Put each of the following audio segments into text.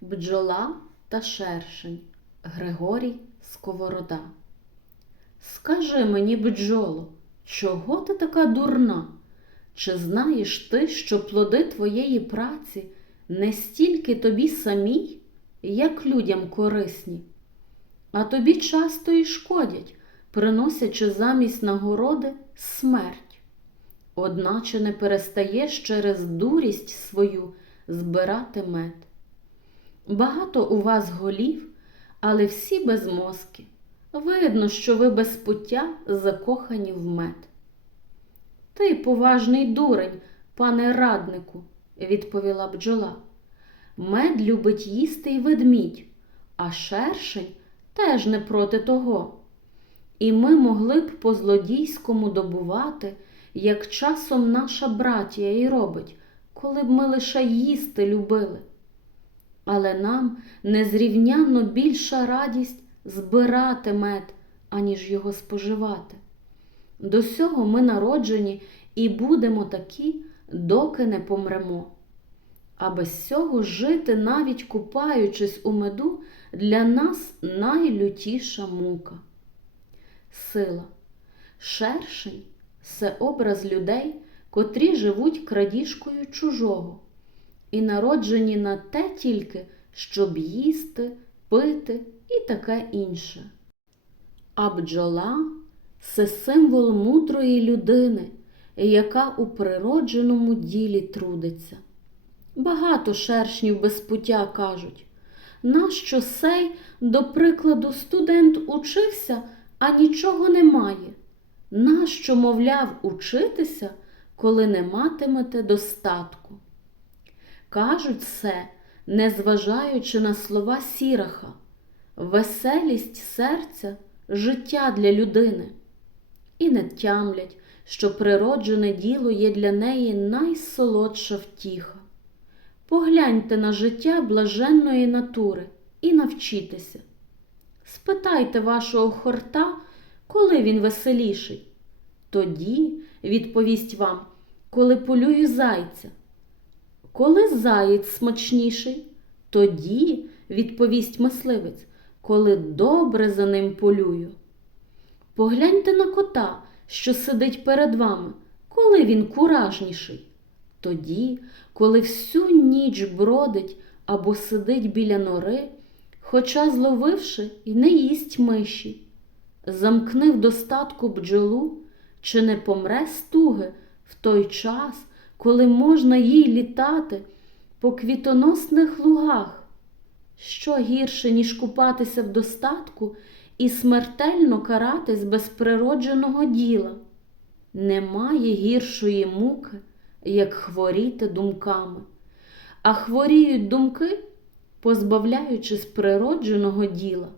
Бджола та шершень Григорій Сковорода. Скажи мені, бджоло, чого ти така дурна? Чи знаєш ти, що плоди твоєї праці не стільки тобі самій, як людям корисні? А тобі часто і шкодять, приносячи замість нагороди смерть. Одначе не перестаєш через дурість свою збирати мед. Багато у вас голів, але всі без мозки. Видно, що ви без пуття закохані в мед. Ти поважний дурень, пане раднику, відповіла бджола. Мед любить їсти й ведмідь, а шершень теж не проти того. І ми могли б по злодійському добувати, як часом наша братія і робить, коли б ми лише їсти любили але нам незрівнянно більша радість збирати мед, аніж його споживати. До сього ми народжені і будемо такі, доки не помремо. А без цього жити, навіть купаючись у меду, для нас найлютіша мука. Сила. Шершень це образ людей, котрі живуть крадіжкою чужого і народжені на те тільки, щоб їсти, пити і таке інше. А бджола це символ мудрої людини, яка у природженому ділі трудиться. Багато шершнів без пуття кажуть, нащо сей, до прикладу, студент учився, а нічого немає? Нащо, мовляв, учитися, коли не матимете достатку? Кажуть це, незважаючи на слова сіраха, веселість серця, життя для людини, і не тямлять, що природжене діло є для неї найсолодша втіха. Погляньте на життя блаженної натури і навчітеся. Спитайте вашого хорта, коли він веселіший. Тоді, відповість вам, коли полюю зайця. Коли заєць смачніший, тоді, відповість мисливець, коли добре за ним полюю. Погляньте на кота, що сидить перед вами, коли він куражніший. Тоді, коли всю ніч бродить або сидить біля нори, хоча, зловивши, і не їсть миші, замкни в достатку бджолу, чи не помре стуги в той час коли можна їй літати по квітоносних лугах, що гірше, ніж купатися в достатку і смертельно каратись без природженого діла. Немає гіршої муки, як хворіти думками, а хворіють думки, позбавляючись природженого діла,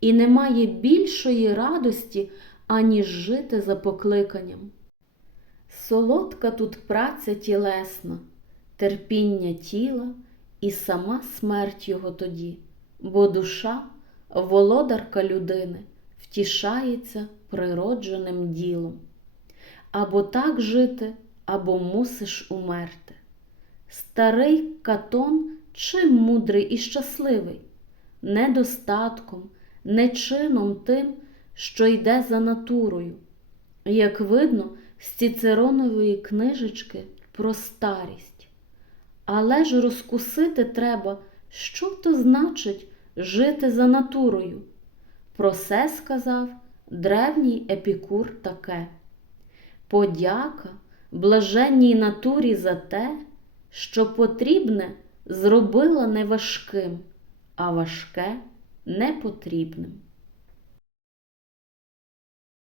і немає більшої радості, аніж жити за покликанням. Солодка тут праця тілесна, терпіння тіла і сама смерть його тоді, бо душа, володарка людини, втішається природженим ділом. Або так жити, або мусиш умерти. Старий катон чим мудрий і щасливий, недостатком, не чином тим, що йде за натурою. Як видно, з ціцеронової книжечки про старість. Але ж розкусити треба, що то значить жити за натурою. Про це сказав древній епікур таке. Подяка блаженній натурі за те, що потрібне зробила неважким, а важке непотрібним.